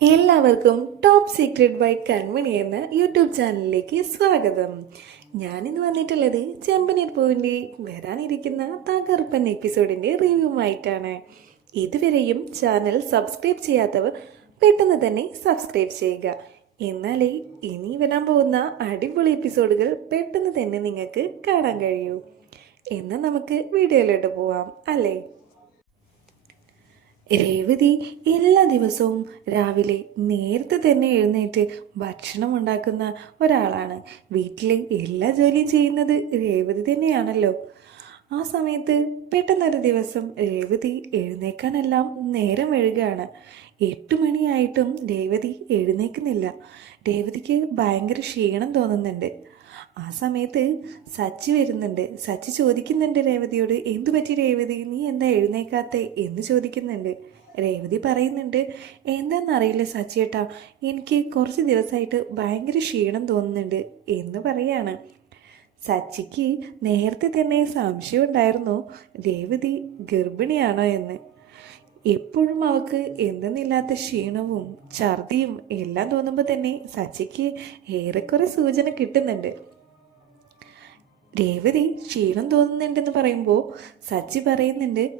എല്ലാവർക്കും top secret by കൺമണി എന്ന YouTube ചാനലിലേക്ക് സ്വാഗതം. ഞാനിന്ന് വന്നിട്ടുള്ളത് ചെമ്പനീർ പൂവിന്റെ വരാനിരിക്കുന്ന തകർപ്പൻ എപ്പിസോഡിന്റെ റിവ്യൂമായിട്ടാണ് ഇതുവരെയും ചാനൽ സബ്സ്ക്രൈബ് ചെയ്യാത്തവർ പെട്ടെന്ന് തന്നെ സബ്സ്ക്രൈബ് ചെയ്യുക. എന്നാലേ ഇനി വരാൻ പോകുന്ന അടിപൊളി എപ്പിസോഡുകൾ പെട്ടെന്ന് തന്നെ നിങ്ങൾക്ക് കാണാൻ കഴിയൂ. എന്നാൽ നമുക്ക് വീഡിയോയിലോട്ട് പോവാം അല്ലേ? രേവതി എല്ലാ ദിവസവും രാവിലെ നേരത്തെ തന്നെ എഴുന്നേറ്റ് ഭക്ഷണം ഉണ്ടാക്കുന്ന ഒരാളാണ്. വീട്ടിലെ എല്ലാ ജോലിയും ചെയ്യുന്നത് രേവതി തന്നെയാണല്ലോ. ആ സമയത്ത് പെട്ടെന്നൊരു ദിവസം രേവതി എഴുന്നേക്കാനെല്ലാം നേരം വഴുകയാണ് എട്ട് മണിയായിട്ടും രേവതി എഴുന്നേക്കുന്നില്ല. രേവതിക്ക് ഭയങ്കര ക്ഷീണം തോന്നുന്നുണ്ട്. ആ സമയത്ത് സച്ചി വരുന്നുണ്ട്. സച്ചി ചോദിക്കുന്നുണ്ട് രേവതിയോട് എന്തു പറ്റി രേവതി? നീ എന്താ എഴുന്നേക്കാത്തെ? എന്ന് ചോദിക്കുന്നുണ്ട്. രേവതി പറയുന്നുണ്ട് എന്താണെന്നറിയില്ല സച്ചിയേട്ടാ എനിക്ക് കുറച്ച് ദിവസമായിട്ട് ഭയങ്കര ക്ഷീണം തോന്നുന്നുണ്ട് എന്ന് പറയാണ്. സച്ചിക്ക് നേരത്തെ തന്നെ സംശയം ഉണ്ടായിരുന്നു രേവതി ഗർഭിണിയാണോ എന്ന്? എപ്പോഴും അവൾക്ക് എന്തെന്നില്ലാത്ത ക്ഷീണവും ഛർദിയും എല്ലാം തോന്നുമ്പോൾ തന്നെ സച്ചിക്ക് ഏറെക്കുറെ സൂചന കിട്ടുന്നുണ്ട്. രേവതി ക്ഷീണം തോന്നുന്നുണ്ടെന്ന് പറയുമ്പോൾ സച്ചി പറയുന്നുണ്ട്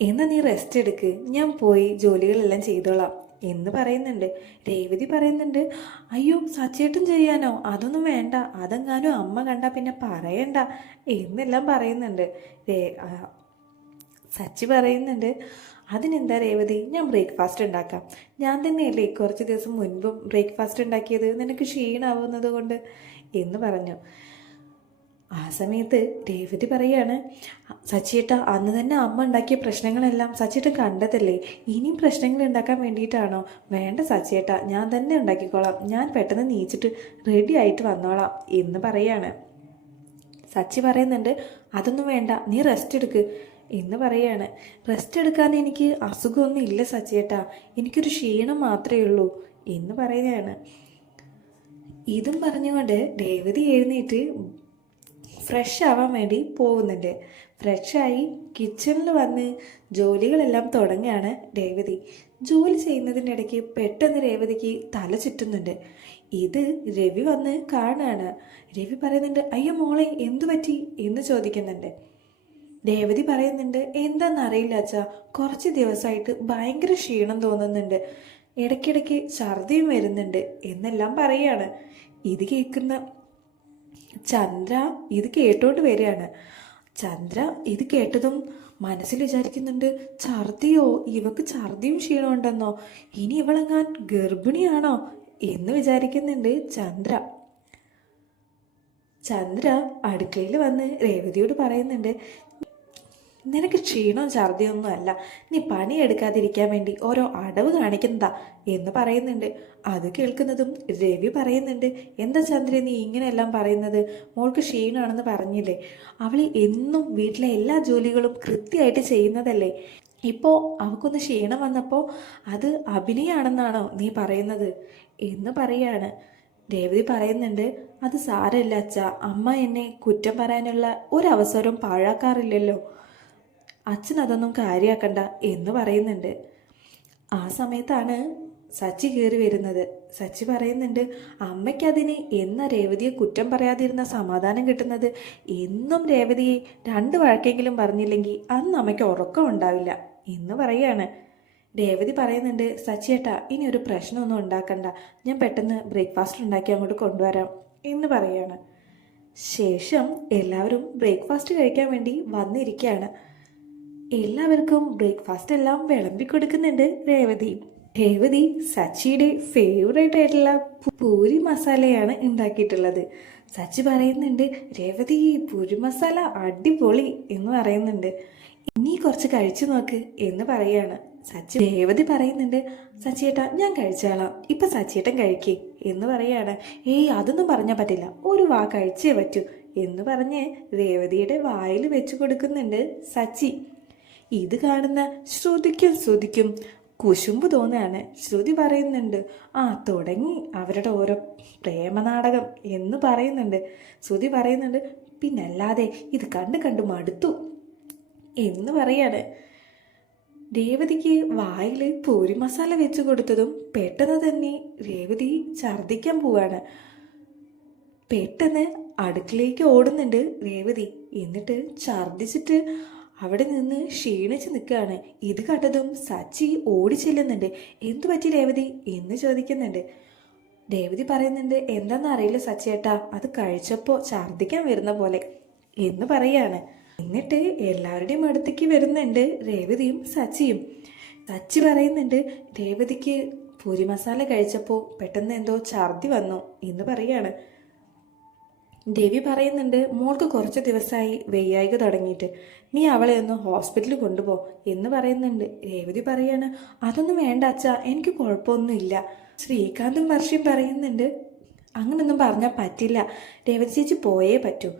എന്നാൽ നീ റെസ്റ്റ് എടുക്ക് ഞാൻ പോയി ജോലികളെല്ലാം ചെയ്തോളാം എന്ന് പറയുന്നുണ്ട്. രേവതി പറയുന്നുണ്ട് അയ്യോ സച്ചേട്ടൻ ചെയ്യാനോ? അതൊന്നും വേണ്ട അതെങ്ങാനും അമ്മ കണ്ട പിന്നെ പറയണ്ട എന്നെല്ലാം പറയുന്നുണ്ട്. രേ സച്ചി പറയുന്നുണ്ട് അതിനെന്താ രേവതി ഞാൻ ബ്രേക്ക്ഫാസ്റ്റ് ഉണ്ടാക്കാം. ഞാൻ തന്നെയല്ലേ കുറച്ച് ദിവസം മുൻപും ബ്രേക്ക്ഫാസ്റ്റ് ഉണ്ടാക്കിയത്? നിനക്ക് ക്ഷീണാവുന്നത് കൊണ്ട് എന്ന് പറഞ്ഞു. ആ സമയത്ത് രേവതി പറയാണ് സച്ചിയേട്ട അന്ന് തന്നെ അമ്മ ഉണ്ടാക്കിയ പ്രശ്നങ്ങളെല്ലാം സച്ചിട്ട കണ്ടതല്ലേ? ഇനിയും പ്രശ്നങ്ങൾ ഉണ്ടാക്കാൻ വേണ്ടിയിട്ടാണോ? വേണ്ട സച്ചിയേട്ട ഞാൻ തന്നെ ഉണ്ടാക്കിക്കോളാം. ഞാൻ പെട്ടെന്ന് നീച്ചിട്ട് റെഡി ആയിട്ട് വന്നോളാം എന്ന് പറയാണ്. സച്ചി പറയുന്നുണ്ട് അതൊന്നും വേണ്ട നീ റെസ്റ്റ് എടുക്ക് എന്ന് പറയാണ്. റെസ്റ്റ് എടുക്കാൻ എനിക്ക് അസുഖമൊന്നും ഇല്ല സച്ചിയേട്ടാ എനിക്കൊരു ക്ഷീണം മാത്രമേ ഉള്ളൂ എന്ന് പറയുകയാണ്. ഇതും പറഞ്ഞുകൊണ്ട് രേവതി എഴുന്നേറ്റ് ഫ്രഷ് ആവാൻ വേണ്ടി പോകുന്നുണ്ട്. ഫ്രഷായി കിച്ചണിൽ വന്ന് ജോലികളെല്ലാം തുടങ്ങുകയാണ് രേവതി. ജോലി ചെയ്യുന്നതിനിടയ്ക്ക് പെട്ടെന്ന് രേവതിക്ക് തല ചുറ്റുന്നുണ്ട്. ഇത് രവി വന്ന് കാണുകയാണ്. രവി പറയുന്നുണ്ട് അയ്യോ മോളെ എന്തു പറ്റി? എന്ന് ചോദിക്കുന്നുണ്ട്. രേവതി പറയുന്നുണ്ട് എന്താണെന്നറിയില്ല അച്ഛാ കുറച്ച് ദിവസമായിട്ട് ഭയങ്കര ക്ഷീണം തോന്നുന്നുണ്ട്. ഇടയ്ക്കിടയ്ക്ക് ഛർദിയും വരുന്നുണ്ട് എന്നെല്ലാം പറയാണ് ഇത് കേൾക്കുന്ന ചന്ദ്ര ഇത് കേട്ടോണ്ട് വരികയാണ്. ചന്ദ്ര ഇത് കേട്ടതും മനസ്സിൽ വിചാരിക്കുന്നുണ്ട് ഛർദിയോ? ഇവക്ക് ഛർദിയും ക്ഷീണമുണ്ടെന്നോ ഇനി ഇവളെങ്ങാൻ ഗർഭിണിയാണോ എന്ന് വിചാരിക്കുന്നുണ്ട് ചന്ദ്ര. ചന്ദ്ര അടുക്കളയിൽ വന്ന് രേവതിയോട് പറയുന്നുണ്ട് നിനക്ക് ക്ഷീണവും ഛർദിയൊന്നും അല്ല. നീ പണിയെടുക്കാതിരിക്കാൻ വേണ്ടി ഓരോ അടവ് കാണിക്കുന്നതാ എന്ന് പറയുന്നുണ്ട്. അത് കേൾക്കുന്നതും രവി പറയുന്നുണ്ട്. എന്താ ചന്ദ്രൻ നീ ഇങ്ങനെയെല്ലാം പറയുന്നത്? മോൾക്ക് ക്ഷീണമാണെന്ന് പറഞ്ഞില്ലേ? അവൾ എന്നും വീട്ടിലെ എല്ലാ ജോലികളും കൃത്യമായിട്ട് ചെയ്യുന്നതല്ലേ? ഇപ്പോൾ അവൾക്കൊന്ന് ക്ഷീണം വന്നപ്പോൾ അത് അഭിനയാണെന്നാണോ നീ പറയുന്നത്? എന്ന് പറയാണ്. രേവതി പറയുന്നുണ്ട് അത് സാരമില്ല അച്ഛ. അമ്മ എന്നെ കുറ്റം പറയാനുള്ള ഒരവസരവും പാഴാക്കാറില്ലല്ലോ. അച്ഛൻ അതൊന്നും കാര്യമാക്കണ്ട എന്ന് പറയുന്നുണ്ട്. ആ സമയത്താണ് സച്ചി കയറി വരുന്നത്. സച്ചി പറയുന്നുണ്ട് അമ്മയ്ക്കതിന് എന്ന രേവതിയെ കുറ്റം പറയാതിരുന്ന സമാധാനം കിട്ടുന്നത്? എന്നും രേവതിയെ രണ്ട് വഴക്കെങ്കിലും പറഞ്ഞില്ലെങ്കിൽ അന്ന് അമ്മയ്ക്ക് ഉറക്കം ഉണ്ടാവില്ല എന്ന് പറയാണ് രേവതി പറയുന്നുണ്ട് സച്ചിയേട്ടാ ഇനി ഒരു പ്രശ്നമൊന്നും ഉണ്ടാക്കണ്ട. ഞാൻ പെട്ടെന്ന് ബ്രേക്ക്ഫാസ്റ്റ് ഉണ്ടാക്കി അങ്ങോട്ട് കൊണ്ടുവരാം എന്ന് പറയാണ് ശേഷം എല്ലാവരും ബ്രേക്ക്ഫാസ്റ്റ് കഴിക്കാൻ വേണ്ടി വന്നിരിക്കുകയാണ്. എല്ലാവർക്കും ബ്രേക്ക്ഫാസ്റ്റ് എല്ലാം വിളമ്പി കൊടുക്കുന്നുണ്ട് രേവതി. രേവതി സച്ചിയുടെ ഫേവറേറ്റ് ആയിട്ടുള്ള പൂരി മസാലയാണ് ഉണ്ടാക്കിയിട്ടുള്ളത്. സച്ചി പറയുന്നുണ്ട് രേവതി പൂരി മസാല അടിപൊളി എന്ന് പറയുന്നുണ്ട്. ഇനി കുറച്ച് കഴിച്ചു നോക്ക് എന്ന് പറയാണ്. സച്ചി രേവതി പറയുന്നുണ്ട് സച്ചിയേട്ട ഞാൻ കഴിച്ചോളാം. ഇപ്പൊ സച്ചിയേട്ടൻ കഴിക്കേ എന്ന് പറയാണ്. ഏയ് അതൊന്നും പറഞ്ഞാൽ പറ്റില്ല. ഒരു വാ കഴിച്ചേ പറ്റൂ എന്ന് പറഞ്ഞ് രേവതിയുടെ വായിൽ വെച്ച് കൊടുക്കുന്നുണ്ട് സച്ചി. ഇത് കാണുന്ന ശ്രുതിക്കും ശ്രുതിക്കും കുശുമ്പ് തോന്നുകയാണ്. ശ്രുതി പറയുന്നുണ്ട് ആ തുടങ്ങി അവരുടെ ഓരോ പ്രേമനാടകം എന്ന് പറയുന്നുണ്ട്. ശ്രുതി പറയുന്നുണ്ട് പിന്നല്ലാതെ ഇത് കണ്ട് കണ്ട് മടുത്തു എന്ന് പറയാണ്. രേവതിക്ക് വായിൽ പൂരി മസാല വെച്ച് കൊടുത്തതും പെട്ടെന്ന് തന്നെ രേവതി ഛർദ്ദിക്കാൻ പോവാണ്. പെട്ടെന്ന് അടുക്കളയിലേക്ക് ഓടുന്നുണ്ട് രേവതി. എന്നിട്ട് ഛർദ്ദിച്ചിട്ട് അവിടെ നിന്ന് ക്ഷീണിച്ച് നിൽക്കുകയാണ്. ഇത് കണ്ടതും സച്ചി ഓടി ചെല്ലുന്നുണ്ട്. എന്തു പറ്റി രേവതി? എന്ന് ചോദിക്കുന്നുണ്ട്. രേവതി പറയുന്നുണ്ട് എന്താണെന്ന് അറിയില്ല സച്ചേട്ടാ അത് കഴിച്ചപ്പോൾ ഛർദ്ദിക്കാൻ വരുന്ന പോലെ എന്ന് പറയാണ്. എന്നിട്ട് എല്ലാവരുടെയും അടുത്തേക്ക് വരുന്നുണ്ട് രേവതിയും സച്ചിയും. സച്ചി പറയുന്നുണ്ട് രേവതിക്ക് പൂരി മസാല കഴിച്ചപ്പോൾ പെട്ടെന്ന് എന്തോ ഛർദി വന്നു എന്ന് പറയാണ്. രവി പറയുന്നുണ്ട് മോൾക്ക് കുറച്ച് ദിവസമായി വെയ്യായിക തുടങ്ങിയിട്ട്. നീ അവളെ ഒന്ന് ഹോസ്പിറ്റലിൽ കൊണ്ടുപോ എന്ന് പറയുന്നുണ്ട്. രേവതി പറയാണ് അതൊന്നും വേണ്ട അച്ഛാ എനിക്ക് കുഴപ്പമൊന്നുമില്ല. ശ്രീകാന്തും വർഷയും പറയുന്നുണ്ട് അങ്ങനൊന്നും പറഞ്ഞാൽ പറ്റില്ല. രേവതി ചേച്ചി പോയേ പറ്റൂ.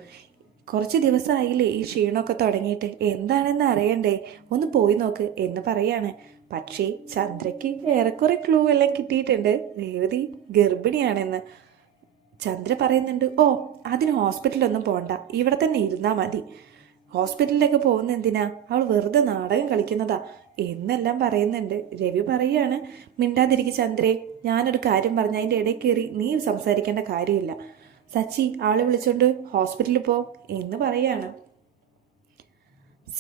കുറച്ച് ദിവസമായില്ലേ ഈ ക്ഷീണമൊക്കെ തുടങ്ങിയിട്ട്. എന്താണെന്ന് അറിയണ്ടേ? ഒന്ന് പോയി നോക്ക് എന്ന് പറയാണ്. പക്ഷേ ചന്ദ്രയ്ക്ക് ഏറെക്കുറെ ക്ലൂ എല്ലാം കിട്ടിയിട്ടുണ്ട്. രേവതി ഗർഭിണിയാണെന്ന്. ചന്ദ്ര പറയുന്നുണ്ട് ഓ അതിന് ഹോസ്പിറ്റലൊന്നും പോകണ്ട ഇവിടെ തന്നെ ഇരുന്നാൽ മതി. ഹോസ്പിറ്റലിലൊക്കെ പോകുന്ന എന്തിനാ? അവൾ വെറുതെ നാടകം കളിക്കുന്നതാ. എന്നെല്ലാം പറയുന്നുണ്ട്. രവി പറയുകയാണ് മിണ്ടാതിരിക്കും ചന്ദ്രേ ഞാനൊരു കാര്യം പറഞ്ഞ അതിന്റെ ഇടയിൽ കയറി നീ സംസാരിക്കേണ്ട കാര്യമില്ല. സച്ചി ആളെ വിളിച്ചോണ്ട് ഹോസ്പിറ്റലിൽ പോ എന്ന് പറയാണ്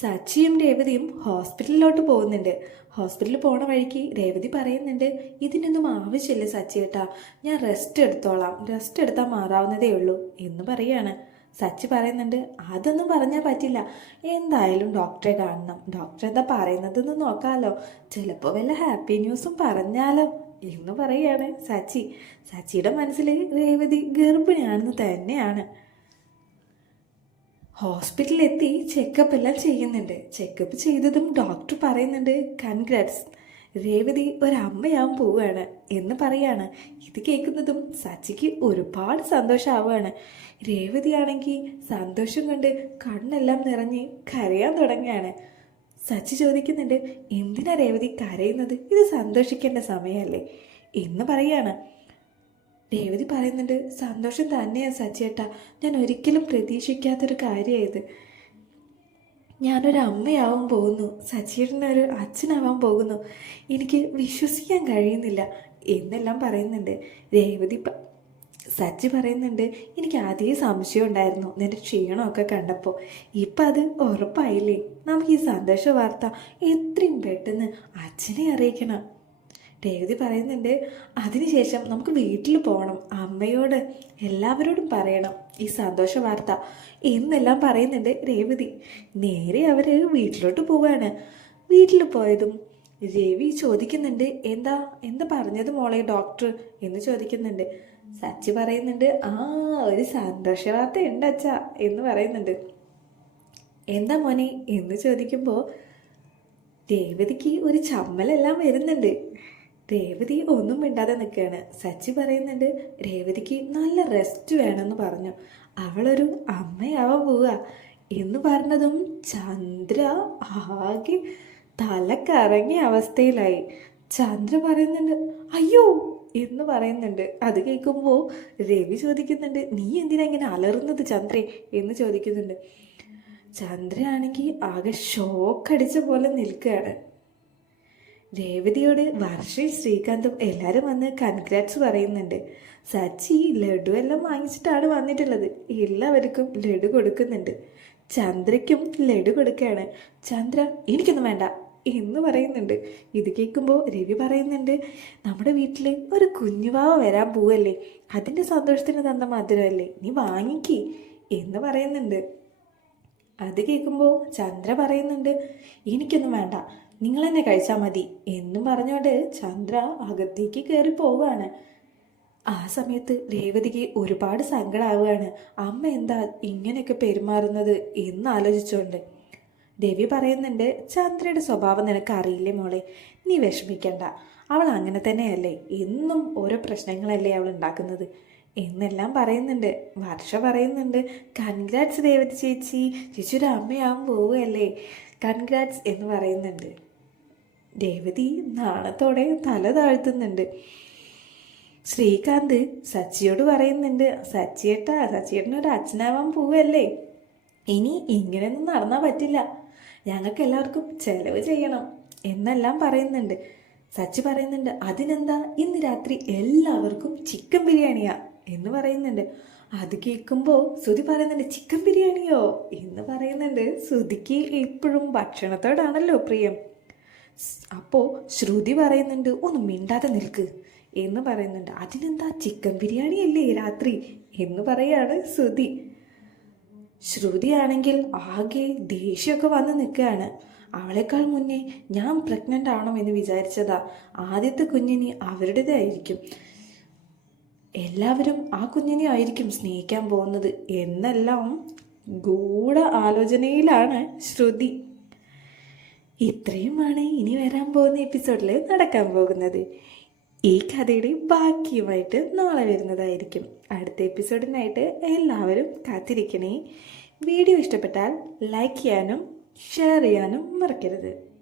സച്ചിയും രേവതിയും ഹോസ്പിറ്റലിലോട്ട് പോകുന്നുണ്ട്. ഹോസ്പിറ്റലിൽ പോണ വഴിക്ക് രേവതി പറയുന്നുണ്ട് ഇതിനൊന്നും ആവശ്യമില്ല സച്ചി ഏട്ടാ ഞാൻ റെസ്റ്റ് എടുത്തോളാം റെസ്റ്റ് എടുത്താൽ മാറാവുന്നതേ ഉള്ളൂ എന്ന് പറയാണ്. സച്ചി പറയുന്നുണ്ട് അതൊന്നും പറഞ്ഞാൽ പറ്റില്ല എന്തായാലും ഡോക്ടറെ കാണണം. ഡോക്ടർ എന്താ പറയുന്നതെന്ന് നോക്കാമല്ലോ ചിലപ്പോൾ വല്ല ഹാപ്പി ന്യൂസും പറഞ്ഞാലോ എന്ന് പറയാണ് സച്ചി. സച്ചിയുടെ മനസ്സിൽ രേവതി ഗർഭിണിയാണെന്ന് തന്നെയാണ്. ഹോസ്പിറ്റലിലെത്തി ചെക്കപ്പ് എല്ലാം ചെയ്യുന്നുണ്ട്. ചെക്കപ്പ് ചെയ്തതും ഡോക്ടർ പറയുന്നുണ്ട് കൺഗ്രാറ്റ്സ് രേവതി ഒരമ്മയാവാൻ പോവുകയാണ് എന്ന് പറയാണ്. ഇത് കേൾക്കുന്നതും സച്ചിക്ക് ഒരുപാട് സന്തോഷമാവുകയാണ് രേവതിയാണെങ്കിൽ സന്തോഷം കൊണ്ട് കണ്ണെല്ലാം നിറഞ്ഞ് കരയാൻ തുടങ്ങുകയാണ്. സച്ചി ചോദിക്കുന്നുണ്ട് എന്തിനാ രേവതി കരയുന്നത്? ഇത് സന്തോഷിക്കേണ്ട സമയമല്ലേ? എന്ന് പറയാണ്. രേവതി പറയുന്നുണ്ട് സന്തോഷം തന്നെയാണ് സച്ചേട്ടാ ഞാൻ ഒരിക്കലും പ്രതീക്ഷിക്കാത്തൊരു കാര്യമായത്. ഞാനൊരു അമ്മയാവാൻ പോകുന്നു. സച്ചേട്ടനൊരു അച്ഛനാവാൻ പോകുന്നു. എനിക്ക് വിശ്വസിക്കാൻ കഴിയുന്നില്ല. എന്നെല്ലാം പറയുന്നുണ്ട്. രേവതി സച്ചി പറയുന്നുണ്ട് എനിക്ക് അതേ സംശയം ഉണ്ടായിരുന്നു നിന്റെ ക്ഷീണമൊക്കെ കണ്ടപ്പോൾ ഇപ്പം അത് ഉറപ്പായില്ലേ? നമുക്ക് ഈ സന്തോഷ വാർത്ത എത്രയും പെട്ടെന്ന് അച്ഛനെ അറിയിക്കണം. രേവതി പറയുന്നുണ്ട് അതിനുശേഷം നമുക്ക് വീട്ടിൽ പോകണം അമ്മയോട് എല്ലാവരോടും പറയണം. ഈ സന്തോഷ വാർത്ത. എന്നെല്ലാം പറയുന്നുണ്ട് രേവതി. നേരെ അവർ വീട്ടിലോട്ട് പോവാണ്. വീട്ടിൽ പോയതും രവി ചോദിക്കുന്നുണ്ട് എന്താ എന്താ പറഞ്ഞത് മോളെ ഡോക്ടർ? എന്ന് ചോദിക്കുന്നുണ്ട്. സച്ചി പറയുന്നുണ്ട് ആ ഒരു സന്തോഷ വാർത്ത ഉണ്ട് അച്ഛാ എന്ന് പറയുന്നുണ്ട്. എന്താ മോനെ? എന്ന് ചോദിക്കുമ്പോൾ രേവതിക്ക് ഒരു ചമ്മലെല്ലാം വരുന്നുണ്ട്. രേവതി ഒന്നും മിണ്ടാതെ നിൽക്കുകയാണ്. സച്ചി പറയുന്നുണ്ട് രേവതിക്ക് നല്ല റെസ്റ്റ് വേണമെന്ന് പറഞ്ഞു. അവളൊരു അമ്മയാവാൻ പോവുക. എന്ന് പറഞ്ഞതും ചന്ദ്ര ആകെ തല കറങ്ങിയ അവസ്ഥയിലായി. ചന്ദ്ര പറയുന്നുണ്ട് അയ്യോ! എന്ന് പറയുന്നുണ്ട്. അത് കേൾക്കുമ്പോൾ രവി ചോദിക്കുന്നുണ്ട് നീ എന്തിനാ ഇങ്ങനെ അലറുന്നത് ചന്ദ്രേ? എന്ന് ചോദിക്കുന്നുണ്ട്. ചന്ദ്രയാണെങ്കിൽ ആകെ ഷോക്കടിച്ച പോലെ നിൽക്കുകയാണ്. രേവതിയോട് വർഷയും ശ്രീകാന്തും എല്ലാവരും വന്ന് കൺഗ്രാറ്റ്സ് പറയുന്നുണ്ട്. സച്ചി ലഡു എല്ലാം വാങ്ങിച്ചിട്ടാണ് വന്നിട്ടുള്ളത്. എല്ലാവർക്കും ലഡു കൊടുക്കുന്നുണ്ട്. ചന്ദ്രയ്ക്കും ലഡു കൊടുക്കുകയാണ്. ചന്ദ്ര എനിക്കൊന്നും വേണ്ട എന്ന് പറയുന്നുണ്ട്. ഇത് കേൾക്കുമ്പോൾ രവി പറയുന്നുണ്ട് നമ്മുടെ വീട്ടിൽ ഒരു കുഞ്ഞുവാവ വരാൻ പോവല്ലേ? അതിന്റെ സന്തോഷത്തിന് തന്ന മധുരമല്ലേ? നീ വാങ്ങിക്കി എന്ന് പറയുന്നുണ്ട്. അത് കേൾക്കുമ്പോൾ ചന്ദ്ര പറയുന്നുണ്ട് എനിക്കൊന്നും വേണ്ട. നിങ്ങൾ തന്നെ കഴിച്ചാൽ മതി എന്നും പറഞ്ഞോണ്ട് ചന്ദ്ര അകത്തേക്ക് കയറി പോവുകയാണ് ആ സമയത്ത് രേവതിക്ക് ഒരുപാട് സങ്കടമാവുകയാണ് അമ്മ എന്താ ഇങ്ങനെയൊക്കെ പെരുമാറുന്നത് എന്ന് ആലോചിച്ചുകൊണ്ട് രവി പറയുന്നുണ്ട് ചന്ദ്രയുടെ സ്വഭാവം നിനക്ക് അറിയില്ലേ മോളെ? നീ വിഷമിക്കണ്ട. അവൾ അങ്ങനെ തന്നെയല്ലേ. എന്നും ഓരോ പ്രശ്നങ്ങളല്ലേ അവൾ ഉണ്ടാക്കുന്നത്. എന്നെല്ലാം പറയുന്നുണ്ട്. വർഷ പറയുന്നുണ്ട് കൺഗ്രാറ്റ്സ് രേവതി ചേച്ചി. ചേച്ചി ഒരു അമ്മയാവും പോവുകയല്ലേ? കൺഗ്രാറ്റ്സ് എന്ന് പറയുന്നുണ്ട്. രേവതി നാണത്തോടെ തല താഴ്ത്തുന്നുണ്ട്. ശ്രീകാന്ത് സച്ചിയോട് പറയുന്നുണ്ട് സച്ചിയേട്ടാ സച്ചിയേട്ടനൊരു അച്ഛനാവാൻ പോവല്ലേ? ഇനി ഇങ്ങനെയൊന്നും നടന്നാൽ പറ്റില്ല. ഞങ്ങൾക്ക് എല്ലാവർക്കും ചെലവ് ചെയ്യണം എന്നെല്ലാം പറയുന്നുണ്ട്. സച്ചി പറയുന്നുണ്ട് അതിനെന്താ? ഇന്ന് രാത്രി എല്ലാവർക്കും ചിക്കൻ ബിരിയാണിയാ എന്ന് പറയുന്നുണ്ട്. അത് കേൾക്കുമ്പോൾ ശ്രുതി പറയുന്നുണ്ട് ചിക്കൻ ബിരിയാണിയോ? എന്ന് പറയുന്നുണ്ട്. ശ്രുതിക്ക് ഇപ്പോഴും ഭക്ഷണത്തോടാണല്ലോ പ്രിയം. അപ്പോൾ ശ്രുതി പറയുന്നുണ്ട് ഒന്ന് മിണ്ടാതെ നിൽക്ക് എന്ന് പറയുന്നുണ്ട്. അതിനെന്താ ചിക്കൻ ബിരിയാണി അല്ലേ രാത്രി? എന്ന് പറയാണ് ശ്രുതി. ശ്രുതിയാണെങ്കിൽ ആകെ ദേഷ്യമൊക്കെ വന്ന് നിൽക്കുകയാണ്. അവളെക്കാൾ മുന്നേ ഞാൻ പ്രഗ്നന്റ് ആണോ എന്ന് വിചാരിച്ചതാ. ആദ്യത്തെ കുഞ്ഞിനി അവരുടേതായിരിക്കും. എല്ലാവരും ആ കുഞ്ഞിനെ ആയിരിക്കും സ്നേഹിക്കാൻ പോകുന്നത് എന്നെല്ലാം ഗൂഢ ആലോചനയിലാണ് ശ്രുതി. ഇത്രയുമാണ് ഇനി വരാൻ പോകുന്ന എപ്പിസോഡിൽ നടക്കാൻ പോകുന്നത്. ഈ കഥയുടെ ബാക്കിയുമായിട്ട് നാളെ വരുന്നതായിരിക്കും. അടുത്ത എപ്പിസോഡിനായിട്ട് എല്ലാവരും കാത്തിരിക്കണേ. വീഡിയോ ഇഷ്ടപ്പെട്ടാൽ ലൈക്ക് ചെയ്യാനും ഷെയർ ചെയ്യാനും മറക്കരുത്.